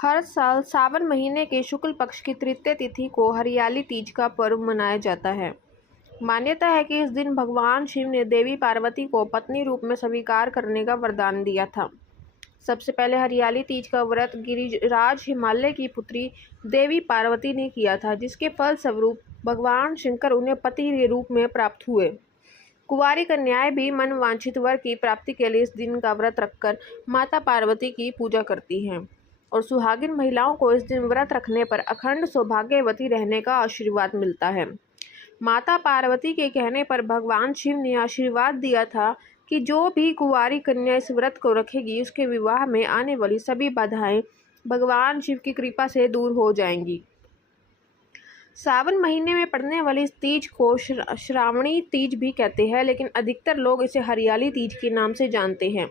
हर साल सावन महीने के शुक्ल पक्ष की तृतीय तिथि को हरियाली तीज का पर्व मनाया जाता है। मान्यता है कि इस दिन भगवान शिव ने देवी पार्वती को पत्नी रूप में स्वीकार करने का वरदान दिया था। सबसे पहले हरियाली तीज का व्रत गिरिराज हिमालय की पुत्री देवी पार्वती ने किया था, जिसके फलस्वरूप भगवान शंकर उन्हें पति के रूप में प्राप्त हुए। कुंवारी कन्याएं भी मनवांछित वर की प्राप्ति के लिए इस दिन का व्रत रखकर माता पार्वती की पूजा करती हैं और सुहागिन महिलाओं को इस दिन व्रत रखने पर अखंड सौभाग्यवती रहने का आशीर्वाद मिलता है। माता पार्वती के कहने पर भगवान शिव ने आशीर्वाद दिया था कि जो भी कुंवारी कन्या इस व्रत को रखेगी, उसके विवाह में आने वाली सभी बाधाएं भगवान शिव की कृपा से दूर हो जाएंगी। सावन महीने में पड़ने वाली इस तीज को श्रावणी तीज भी कहते हैं, लेकिन अधिकतर लोग इसे हरियाली तीज के नाम से जानते हैं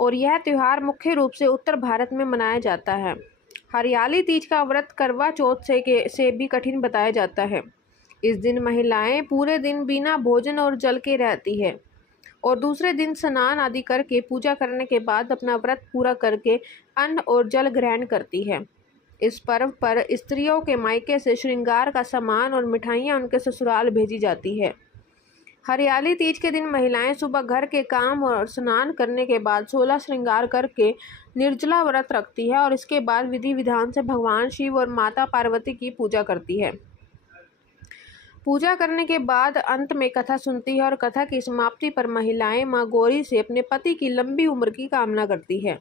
और यह त्यौहार मुख्य रूप से उत्तर भारत में मनाया जाता है। हरियाली तीज का व्रत करवा चौथ से भी कठिन बताया जाता है। इस दिन महिलाएं पूरे दिन बिना भोजन और जल के रहती है और दूसरे दिन स्नान आदि करके पूजा करने के बाद अपना व्रत पूरा करके अन्न और जल ग्रहण करती है। इस पर्व पर स्त्रियों के मायके से श्रृंगार का सामान और मिठाइयाँ उनके ससुराल भेजी जाती है। हरियाली तीज के दिन महिलाएं सुबह घर के काम और स्नान करने के बाद 16 श्रृंगार करके निर्जला व्रत रखती है और इसके बाद विधि विधान से भगवान शिव और माता पार्वती की पूजा करती है। पूजा करने के बाद अंत में कथा सुनती है और कथा की समाप्ति पर महिलाएं मां गौरी से अपने पति की लंबी उम्र की कामना करती है।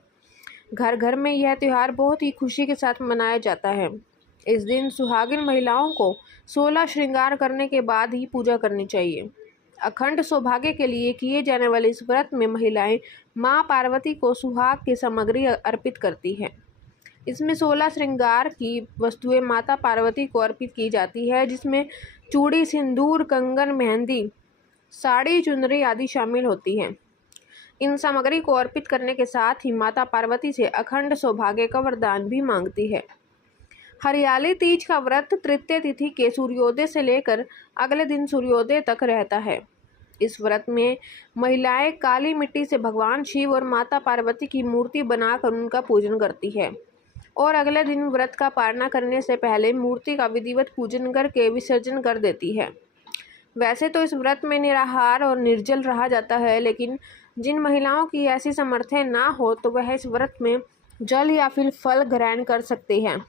घर घर में यह त्यौहार बहुत ही खुशी के साथ मनाया जाता है। इस दिन सुहागिन महिलाओं को 16 श्रृंगार करने के बाद ही पूजा करनी चाहिए। अखंड सौभाग्य के लिए किए जाने वाले इस व्रत में महिलाएं मां पार्वती को सुहाग की सामग्री अर्पित करती हैं। इसमें 16 श्रृंगार की वस्तुएं माता पार्वती को अर्पित की जाती है, जिसमें चूड़ी, सिंदूर, कंगन, मेहंदी, साड़ी, चुनरी आदि शामिल होती हैं। इन सामग्री को अर्पित करने के साथ ही माता पार्वती से अखंड सौभाग्य का वरदान भी मांगती है। हरियाली तीज का व्रत तृतीय तिथि के सूर्योदय से लेकर अगले दिन सूर्योदय तक रहता है। इस व्रत में महिलाएं काली मिट्टी से भगवान शिव और माता पार्वती की मूर्ति बनाकर उनका पूजन करती है और अगले दिन व्रत का पालना करने से पहले मूर्ति का विधिवत पूजन करके विसर्जन कर देती है। वैसे तो इस व्रत में निराहार और निर्जल रहा जाता है, लेकिन जिन महिलाओं की ऐसी सामर्थ्य ना हो तो वह इस व्रत में जल या फिर फल ग्रहण कर सकते हैं।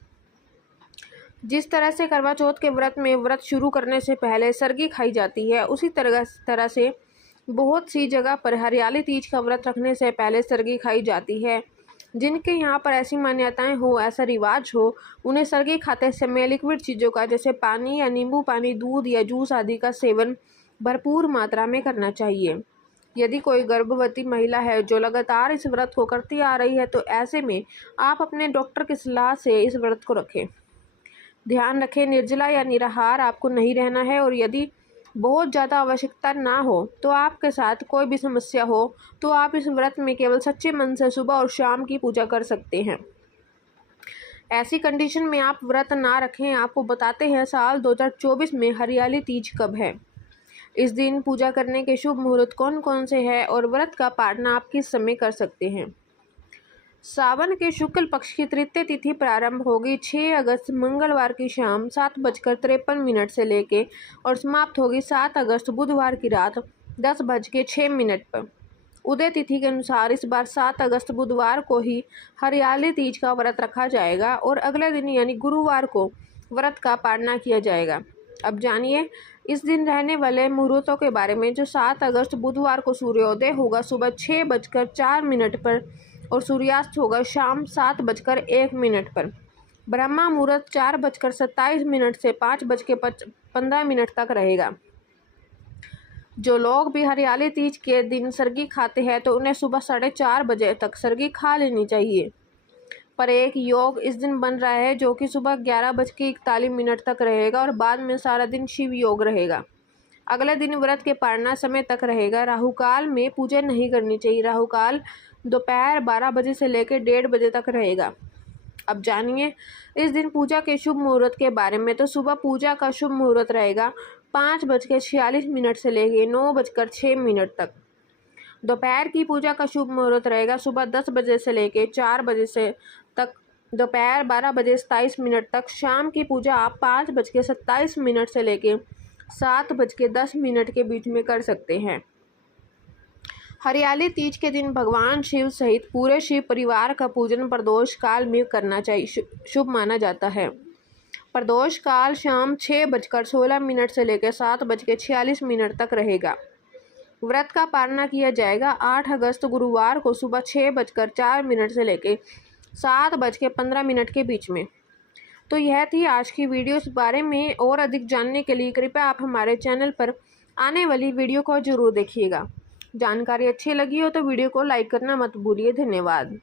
जिस तरह से करवा चौथ के व्रत में व्रत शुरू करने से पहले सरगी खाई जाती है, उसी तरह से बहुत सी जगह पर हरियाली तीज का व्रत रखने से पहले सरगी खाई जाती है। जिनके यहाँ पर ऐसी मान्यताएं हो, ऐसा रिवाज हो, उन्हें सरगी खाते समय लिक्विड चीज़ों का जैसे पानी या नींबू पानी, दूध या जूस आदि का सेवन भरपूर मात्रा में करना चाहिए। यदि कोई गर्भवती महिला है जो लगातार इस व्रत को करती आ रही है, तो ऐसे में आप अपने डॉक्टर की सलाह से इस व्रत को रखें। ध्यान रखें, निर्जला या निराहार आपको नहीं रहना है और यदि बहुत ज़्यादा आवश्यकता ना हो तो आपके साथ कोई भी समस्या हो तो आप इस व्रत में केवल सच्चे मन से सुबह और शाम की पूजा कर सकते हैं। ऐसी कंडीशन में आप व्रत ना रखें। आपको बताते हैं साल 2024 में हरियाली तीज कब है। इस दिन पूजा करने के शुभ मुहूर्त कौन कौन से हैं और व्रत का पालना आप किस समय कर सकते हैं। सावन के शुक्ल पक्ष की तृतीय तिथि प्रारंभ होगी 6 अगस्त मंगलवार की शाम 7:53 से लेके और समाप्त होगी 7 अगस्त बुधवार की रात 10:06 पर। उदय तिथि के अनुसार इस बार 7 अगस्त बुधवार को ही हरियाली तीज का व्रत रखा जाएगा और अगले दिन यानी गुरुवार को व्रत का पालना किया जाएगा। अब जानिए इस दिन रहने वाले मुहूर्तों के बारे में। जो 7 अगस्त बुधवार को सूर्योदय होगा सुबह 6:04 पर और सूर्यास्त होगा शाम 7:01 पर। ब्रह्मा मुहूर्त 4:27 से 5:15 तक रहेगा। जो लोग भी हरियाली तीज के दिन सरगी खाते हैं तो उन्हें सुबह 4:30 बजे तक सरगी खा लेनी चाहिए। पर एक योग इस दिन बन रहा है जो कि सुबह 11:41 तक रहेगा और बाद में सारा दिन शिव योग रहेगा। अगले दिन व्रत के पालना समय तक रहेगा। राहुकाल में पूजा नहीं करनी चाहिए। राहुकाल दोपहर 12 बजे से लेकर 1:30 बजे तक रहेगा। अब जानिए इस दिन पूजा के शुभ मुहूर्त के बारे में। तो सुबह पूजा का शुभ मुहूर्त रहेगा 5:46 से लेकर 9:06 तक। दोपहर की पूजा का शुभ मुहूर्त रहेगा सुबह 10 बजे से लेकर 4 बजे से तक दोपहर 12:27 तक। शाम की पूजा आप 5:27 से लेके 7:10 के बीच में कर सकते हैं। हरियाली तीज के दिन भगवान शिव सहित पूरे शिव परिवार का पूजन प्रदोष काल में करना चाहिए, शुभ माना जाता है। प्रदोष काल शाम 6:16 से लेकर 7:46 तक रहेगा। व्रत का पालना किया जाएगा। 8 अगस्त गुरुवार को सुबह 6:04 से लेकर 7:15 के बीच में। तो यह थी आज की वीडियो। इस बारे में और अधिक जानने के लिए कृपया आप हमारे चैनल पर आने वाली वीडियो को जरूर देखिएगा। जानकारी अच्छी लगी हो तो वीडियो को लाइक करना मत भूलिए। धन्यवाद।